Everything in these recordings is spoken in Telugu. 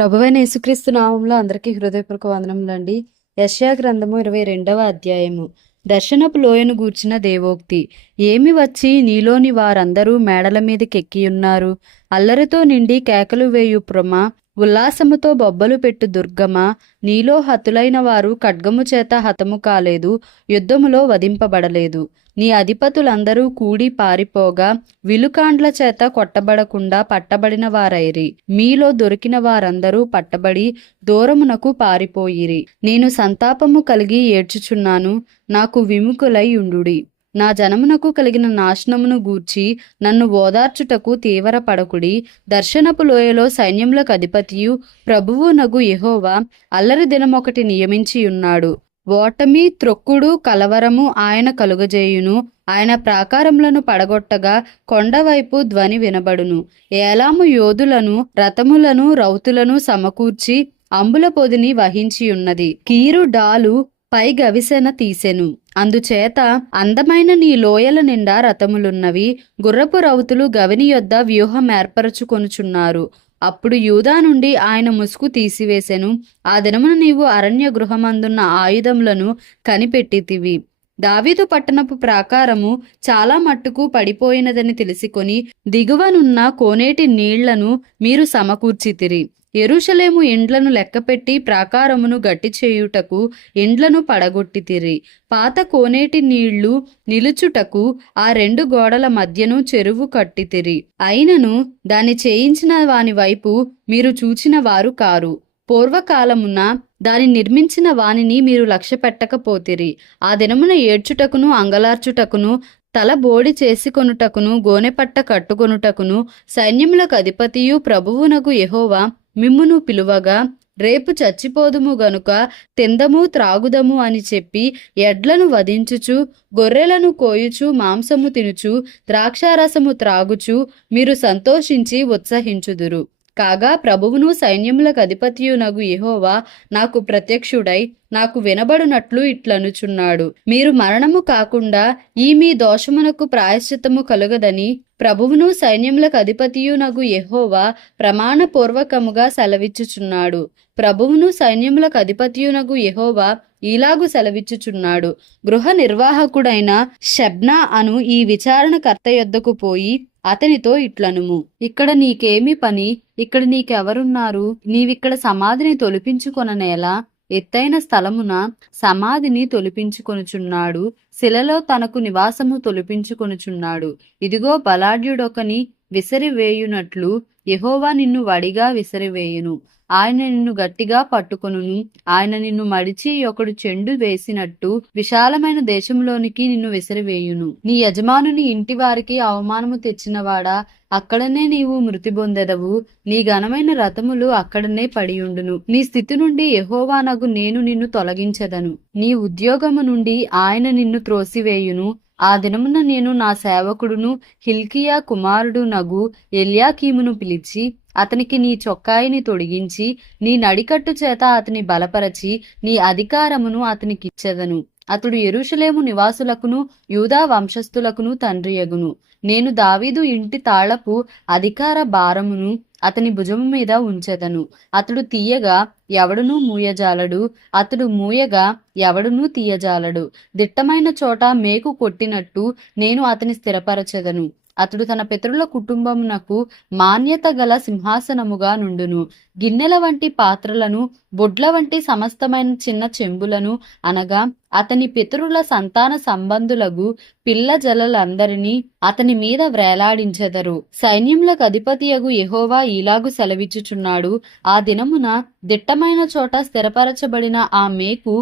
ప్రభువైన యేసుక్రీస్తు నామంలో అందరికీ హృదయపూర్వక వందనములండి. యెషయా గ్రంథము 22వ అధ్యాయము. దర్శనపు లోయను గూర్చిన దేవోక్తి. ఏమి వచ్చి నీలోని వారందరూ మేడల మీదకెక్కియున్నారు. అల్లరితో నిండి కేకలు వేయు పురమా, ఉల్లాసముతో బొబ్బలు పెట్టు దుర్గమా, నీలో హతులైన వారు ఖడ్గము చేత హతము కాలేదు, యుద్ధములో వధింపబడలేదు. నీ అధిపతులందరూ కూడి పారిపోగా, విలుకాండ్ల చేత కొట్టబడకుండా పట్టబడిన వారైరి. మీలో దొరికిన వారందరూ పట్టబడి దూరమునకు పారిపోయిరి. నేను సంతాపము కలిగి ఏడ్చుచున్నాను, నాకు విముఖులై ఉండుడి. నా జనమునకు కలిగిన నాశనమును గూర్చి నన్ను ఓదార్చుటకు తీవ్రపడకుడి. దర్శనపు లోయలో సైన్యములకు అధిపతియు ప్రభువు నగు యెహోవా అల్లరి దినమొకటి నియమించియున్నాడు. ఓటమి, త్రొక్కుడు, కలవరము ఆయన కలుగజేయును. ఆయన ప్రాకారములను పడగొట్టగా కొండవైపు ధ్వని వినబడును. ఏలాము యోధులను, రథములను, రౌతులను సమకూర్చి అంబుల పొదిని వహించియున్నది. కీరు డాలు పై గవిసెన తీసెను. అందుచేత అందమైన నీ లోయల నిండా రథములున్నవి. గుర్రపు రౌతులు గవిని యొద్ద వ్యూహం ఏర్పరచుకొనుచున్నారు. అప్పుడు యూదా నుండి ఆయన ముసుగు తీసివేసెను. ఆ దినమున నీవు అరణ్య గృహమందున్న ఆయుధములను కనిపెట్టితివి. దావీదు పట్టణపు ప్రాకారము చాలా మట్టుకు పడిపోయినదని తెలుసుకొని దిగువనున్న కోనేటి నీళ్లను మీరు సమకూర్చితిరి. యెరూషలేము ఇండ్లను లెక్కపెట్టి ప్రాకారమును గట్టి చేయుటకు ఇండ్లను పడగొట్టితిరి. పాత కోనేటి నీళ్లు నిలుచుటకు ఆ రెండు గోడల మధ్యను చెరువు కట్టితిరి. అయినను దాని చేయించిన వాని వైపు మీరు చూచిన వారు కారు. పూర్వకాలమున దాని నిర్మించిన వానిని మీరు లక్ష్య పెట్టకపోతిరి. ఆ దినమున ఏడ్చుటకును, అంగలార్చుటకును, తల బోడి చేసుకొనుటకును, గోనెపట్ట కట్టుకొనుటకును సైన్యములకు అధిపతియు ప్రభువునగు యెహోవా మిమ్మును పిలువగా, రేపు చచ్చిపోదుము గనుక తిందము త్రాగుదము అని చెప్పి ఎడ్లను వధించుచు, గొర్రెలను కోయుచు, మాంసము తినుచు, ద్రాక్షారసము త్రాగుచు మీరు సంతోషించి ఉత్సహించుదురు. కాగా ప్రభువును సైన్యములకు అధిపతియునగు యెహోవా నాకు ప్రత్యక్షుడై నాకు వినబడునట్లు ఇట్లనుచున్నాడు. మీరు మరణము కాకుండా ఈ మీ దోషమునకు ప్రాయశ్చిత్తము కలుగదని ప్రభువును సైన్యములకు అధిపతియునగు యెహోవా ప్రమాణపూర్వకముగా సెలవిచ్చుచున్నాడు. ప్రభువును సైన్యములకు అధిపతియునగు యెహోవా ఇలాగు సెలవిచ్చుచున్నాడు. గృహ నిర్వాహకుడైన షెబ్నా అను ఈ విచారణకర్త యొద్దకు పోయి అతనితో ఇట్లనుము, ఇక్కడ నీకేమి పని? ఇక్కడ నీకెవరున్నారు? నీవిక్కడ సమాధిని తొలిపించుకొననేలా? ఎత్తైన స్థలమున సమాధిని తొలిపించుకొనుచున్నాడు. శిలలో తనకు నివాసము తొలిపించుకొనుచున్నాడు. ఇదిగో బలాఢ్యుడొకని విసిరివేయునట్లు యెహోవా నిన్ను వడిగా విసిరివేయును. ఆయన నిన్ను గట్టిగా పట్టుకొనును. ఆయన నిన్ను మడిచి ఒకడు చెండు వేసినట్టు విశాలమైన దేశంలోనికి నిన్ను విసిరివేయును. నీ యజమానుని ఇంటి వారికి అవమానము తెచ్చినవాడా, అక్కడనే నీవు మృతి పొందెదవు. నీ ఘనమైన రథములు అక్కడనే పడియుండును. నీ స్థితి నుండి యెహోవానగు నేను నిన్ను తొలగించెదను. నీ ఉద్యోగము నుండి ఆయన నిన్ను త్రోసివేయును. ఆ దినమున నేను నా సేవకుడును హిల్కియా కుమారుడు నగు ఎల్యాకీమును పిలిచి అతనికి నీ చొక్కాయిని తొడిగించి నీ నడికట్టు చేత అతని బలపరచి నీ అధికారమును అతనికిచ్చెదను. అతడు యెరూషలేము నివాసులకును యూదా వంశస్థులకును తండ్రియగును. నేను దావీదు ఇంటి తాళపు అధికార భారమును అతని భుజము మీద ఉంచెదను. అతడు తీయగా ఎవడునూ మూయజాలడు, అతడు మూయగా ఎవడునూ తీయజాలడు. దిట్టమైన చోట మేకు కొట్టినట్టు నేను అతని స్థిరపరచెదను. అతడు తన పితరుల కుటుంబమునకు మాన్యత గల సింహాసనముగా నుండును. గిన్నెల వంటి పాత్రలను, బొడ్ల వంటి సమస్తమైన చిన్న చెంబులను అనగా అతని పితరుల సంతాన సంబంధులగు పిల్ల జలలందరినీ అతని మీద వ్రేలాడించెదరు. సైన్యములకు అధిపతియగు యెహోవా ఇలాగు సెలవిచ్చుచున్నాడు. ఆ దినమున దిట్టమైన చోట స్థిరపరచబడిన ఆ మేకు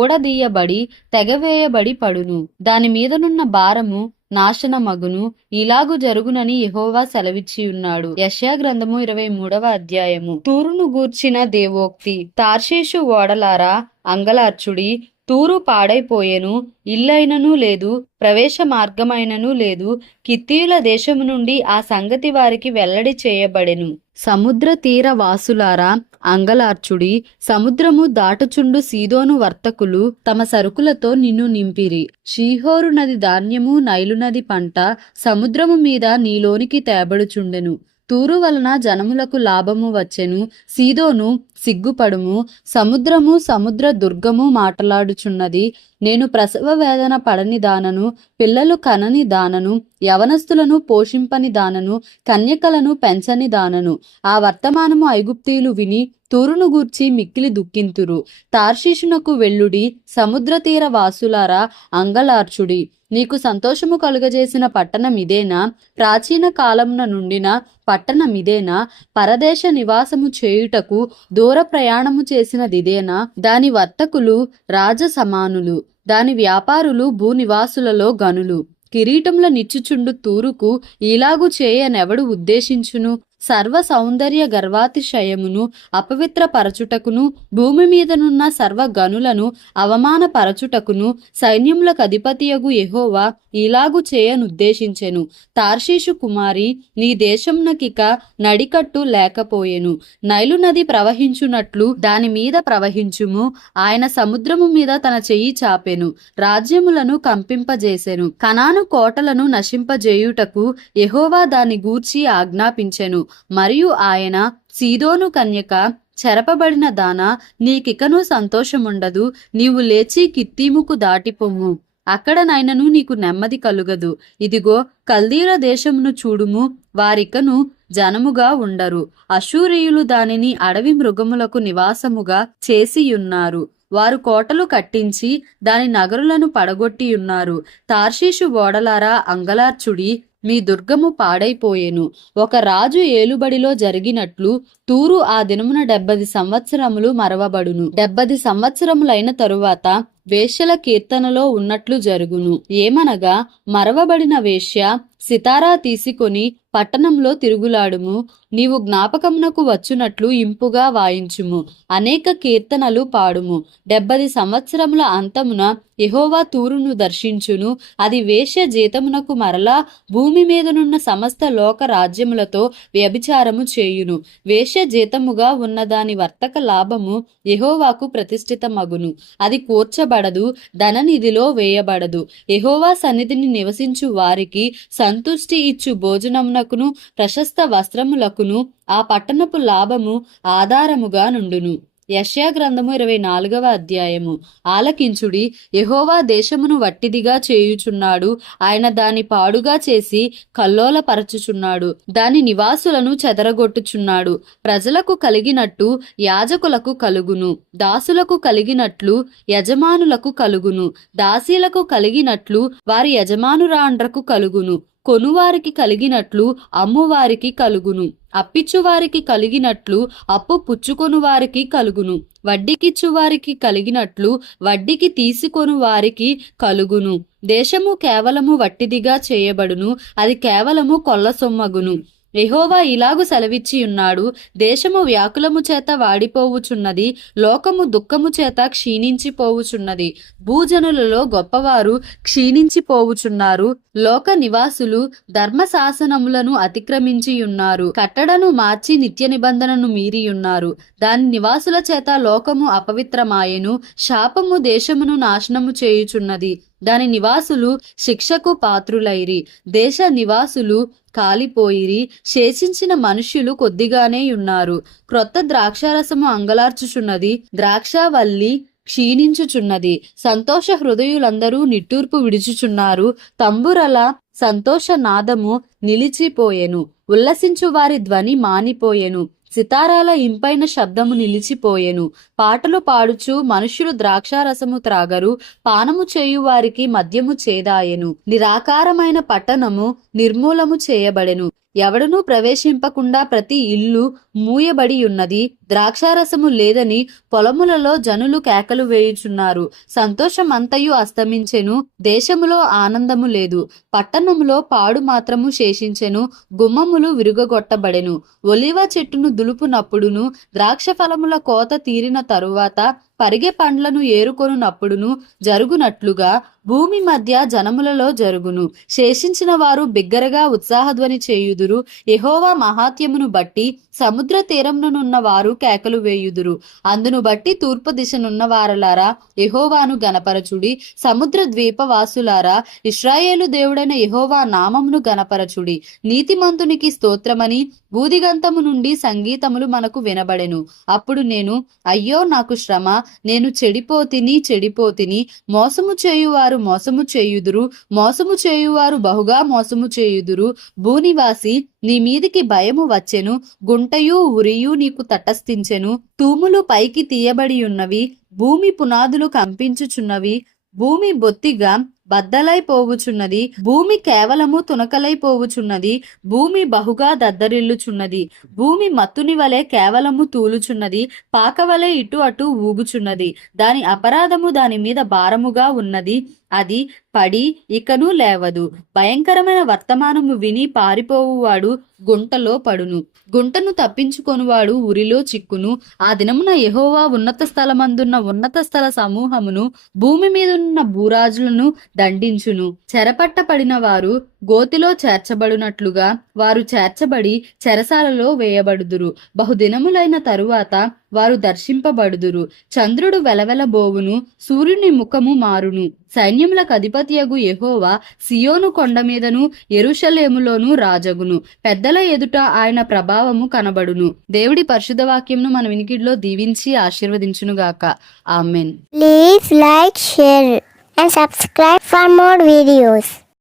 ఊడదీయబడి తెగవేయబడి పడును. దాని మీదనున్న భారము నాశనమగును. ఇలాగు జరుగునని యెహోవా సెలవిచ్చియున్నాడు. యెషయా గ్రంథము 23వ అధ్యాయము. తూరును గూర్చిన దేవోక్తి. తార్షీషు ఓడలారా అంగలార్చుడి. తూరు పాడైపోయెను, ఇల్లైనను లేదు, ప్రవేశ మార్గమైనను లేదు. కిత్తీయుల దేశము నుండి ఆ సంగతి వారికి వెల్లడి చేయబడెను. సముద్ర తీర వాసులారా అంగలార్చుడి. సముద్రము దాటుచుండు సీదోను వర్తకులు తమ సరుకులతో నిన్ను నింపిరి. షీహోరు నది ధాన్యము, నైలు నది పంట సముద్రము మీద నీలోనికి తేబడుచుండెను. తూరు వలన జనములకు లాభము వచ్చెను. సీదోను సిగ్గుపడుము, సముద్రము సముద్ర దుర్గము మాటలాడుచున్నది. నేను ప్రసవ వేదన పడని దానను, పిల్లలు కనని దానను, యవనస్తులను పోషింపని దానను, కన్యకలను పెంచని దానను. ఆ వర్తమానము ఐగుప్తీయులు విని తూరును గూర్చి మిక్కిలి దుఃఖింతురు. తార్షీషునకు వెళ్ళుడి, సముద్ర తీర వాసులారా అంగలార్చుడి. నీకు సంతోషము కలుగజేసిన పట్టణం ఇదేనా? ప్రాచీన కాలమున నుండిన పట్టణమిదేనా? పరదేశ నివాసము చేయుటకు దూర ప్రయాణము చేసినదిదేనా? దాని వర్తకులు రాజ సమానులు, దాని వ్యాపారులు భూనివాసులలో గనులు. కిరీటముల నిచ్చుచుండు తూరుకు ఇలాగు చేయనెవడు ఉద్దేశించును? సర్వ సౌందర్య గర్వాతిశయమును అపవిత్రపరచుటకును, భూమి మీదనున్న సర్వ గనులను అవమానపరచుటకును సైన్యములకు అధిపతియగు యెహోవా ఇలాగు చేయనుద్దేశించెను. తార్షీషు కుమారి, నీ దేశంనకిక నడికట్టు లేకపోయెను. నైలు నది ప్రవహించునట్లు దాని మీద ప్రవహించుము. ఆయన సముద్రము మీద తన చెయ్యి చాపెను, రాజ్యములను కంపింపజేసెను. కనాను కోటలను నశింపజేయుటకు యెహోవా దాని గూర్చి ఆజ్ఞాపించెను. మరియు ఆయన, సీదోను కన్యక, చెరపబడిన దానా, నీకికను సంతోషముండదు. నీవు లేచి కిత్తీముకు దాటిపొమ్ము, అక్కడనైనను నీకు నెమ్మది కలుగదు. ఇదిగో కల్దీల దేశమును చూడుము, వారికను జనముగా ఉండరు. అశూరీయులు దానిని అడవి మృగములకు నివాసముగా చేసియున్నారు. వారు కోటలు కట్టించి దాని నగరులను పడగొట్టియున్నారు. తార్షీషు ఓడలారా అంగలార్చుడి, మీ దుర్గము పాడైపోయెను. ఒక రాజు ఏలుబడిలో జరిగినట్లు తూరు ఆ దినమున 70 సంవత్సరములు మరవబడును. 70 సంవత్సరములైన తరువాత వేశ్యల కీర్తనలో ఉన్నట్లు జరుగును. ఏమనగా, మరవబడిన వేశ్య, సితారా తీసుకొని పట్టణంలో తిరుగులాడుము. నీవు జ్ఞాపకమునకు వచ్చునట్లు ఇంపుగా వాయించుము. అనేక కీర్తనలు పాడుము. 70 సంవత్సరముల అంతమున యెహోవా తూరును దర్శించును. అది వేశ్య జీతమునకు మరలా భూమి మీదనున్న సమస్త లోక రాజ్యములతో వ్యభిచారము చేయును. వేశ్య జీతముగా ఉన్న దాని వర్తక లాభము యెహోవాకు ప్రతిష్ఠితమగును. అది కూర్చబడదు, ధననిధిలో వేయబడదు. యెహోవా సన్నిధిని నివసించు వారికి సంతుష్టి ఇచ్చు భోజనమునకును ప్రశస్త వస్త్రములకును ఆ పట్టణపు లాభము ఆధారముగా నుండును. యెషయా గ్రంథము 24వ అధ్యాయము. ఆలకించుడి, యెహోవా దేశమును వట్టిదిగా చేయుచున్నాడు. ఆయన దాని పాడుగా చేసి కల్లోలపరచుచున్నాడు. దాని నివాసులను చెదరగొట్టుచున్నాడు. ప్రజలకు కలిగినట్టు యాజకులకు కలుగును, దాసులకు కలిగినట్లు యజమానులకు కలుగును, దాసీలకు కలిగినట్లు వారి యజమానురాండ్రకు కలుగును. కొనువారికి కలిగినట్లు అమ్మువారికి కలుగును. అప్పిచ్చువారికి కలిగినట్లు అప్పు పుచ్చుకొను వారికి కలుగును. వడ్డీకిచ్చువారికి కలిగినట్లు వడ్డీకి తీసుకొను వారికి కలుగును. దేశము కేవలము వట్టిదిగా చేయబడును, అది కేవలము కొల్ల సొమ్మగును. యెహోవా ఇలాగు సెలవిచ్చి ఉన్నాడు, దేశము వ్యాకులము చేత వాడిపోవుచున్నది, లోకము దుఃఖము చేత క్షీణించిపోవుచున్నది. భూజనులలో గొప్పవారు క్షీణించిపోవుచున్నారు. లోక నివాసులు ధర్మశాసనములను అతిక్రమించియున్నారు. కట్టడను మార్చి నిత్య నిబంధనను మీరియున్నారు. దాని నివాసుల చేత లోకము అపవిత్రమాయెను. శాపము దేశమును నాశనము చేయుచున్నది. దాని నివాసులు శిక్షకు పాత్రులైరి. దేశ నివాసులు కాలిపోయిరి. శేషించిన మనుష్యులు కొద్దిగానే ఉన్నారు. క్రొత్త ద్రాక్షారసము అంగలార్చుచున్నది, ద్రాక్షావల్లి క్షీణించుచున్నది. సంతోష హృదయులందరూ నిట్టూర్పు విడుచుచున్నారు. తంబురల సంతోష నాదము నిలిచిపోయెను. ఉల్లసించు వారి ధ్వని మానిపోయెను. సితారాల ఇంపైన శబ్దము నిలిచిపోయెను. పాటలు పాడుచు మనుష్యులు ద్రాక్షారసము త్రాగరు. పానము చేయు వారికి మద్యము చేదాయెను. నిరాకారమైన పట్టణము నిర్మూలము చేయబడెను. ఎవడనూ ప్రవేశింపకుండా ప్రతి ఇల్లు మూయబడి ఉన్నది. ద్రాక్షారసము లేదని పొలములలో జనులు కేకలు వేయుచున్నారు. సంతోషమంతయు అస్తమించెను. దేశములో ఆనందము లేదు. పట్టణములో పాడు మాత్రము శేషించెను. గుమ్మములు విరుగగొట్టబడెను. ఒలివ చెట్టును దులుపునప్పుడును, ద్రాక్ష ఫలముల కోత తీరిన తరువాత పరిగె పండ్లను ఏరుకొనున్నప్పుడును జరుగునట్లుగా భూమి మధ్య జనములలో జరుగును. శేషించిన వారు బిగ్గరగా ఉత్సాహధ్వని చేయుదురు. యెహోవా మహాత్యమును బట్టి సముద్ర తీరమునున్న వారు కేకలు వేయుదురు. అందును బట్టి తూర్పు దిశనున్న వారలారా యెహోవాను గనపరచుడి. సముద్ర ద్వీపవాసులారా ఇశ్రాయేలు దేవుడైన యెహోవా నామమును గనపరచుడి. నీతిమంతునికి స్తోత్రమని బూదిగంతము నుండి సంగీతములు మనకు వినబడెను. అప్పుడు నేను, అయ్యో నాకు శ్రమ, నేను చెడిపోతిని, మోసము చేయువారు మోసము చేయువారు బహుగా మోసము చేయుదురు. భూనివాసి, నీ మీదికి భయము వచ్చెను, గుంటయు ఉరియు నీకు తటస్థించెను. తూములు పైకి తీయబడి ఉన్నవి, భూమి పునాదులు కంపించుచున్నవి. భూమి బొత్తిగా బద్దలైపోవుచున్నది, భూమి కేవలము తునకలైపోవుచున్నది. భూమి బహుగా దద్దరిల్లుచున్నది, భూమి మత్తుని వలె కేవలము తూలుచున్నది, పాకవలె ఇటు అటు ఊగుచున్నది. దాని అపరాధము దాని మీద భారముగా ఉన్నది, అది పడి ఇకను లేవదు. భయంకరమైన వర్తమానము విని పారిపోవువాడు గుంటలో పడును, గుంటను తప్పించుకొనువాడు ఉరిలో చిక్కును. ఆ దినమున యెహోవా ఉన్నత స్థలమందున్న ఉన్నత స్థల సమూహమును, భూమి మీదున్న భూరాజులను దండించును. చెరపట్టబడిన వారు గోతిలో చేర్చబడినట్లుగా వారు చేర్చబడి చెరసాలలో వేయబడుదురు. బహుదినములైన తరువాత వారు దర్శింపబడుదురు. చంద్రుడు వెలవెలబోవును, సూర్యుని ముఖము మారును. సైన్యములకు అధిపతియగు యెహోవా సియోను కొండ మీదను యెరూషలేములోను రాజగును. పెద్దల ఎదుట ఆయన ప్రభావము కనబడును. దేవుడి పరిశుద్ధ వాక్యమును మన వినికిడిలో దీవించి ఆశీర్వదించునుగాక. Amen. Please like, share and subscribe for more videos.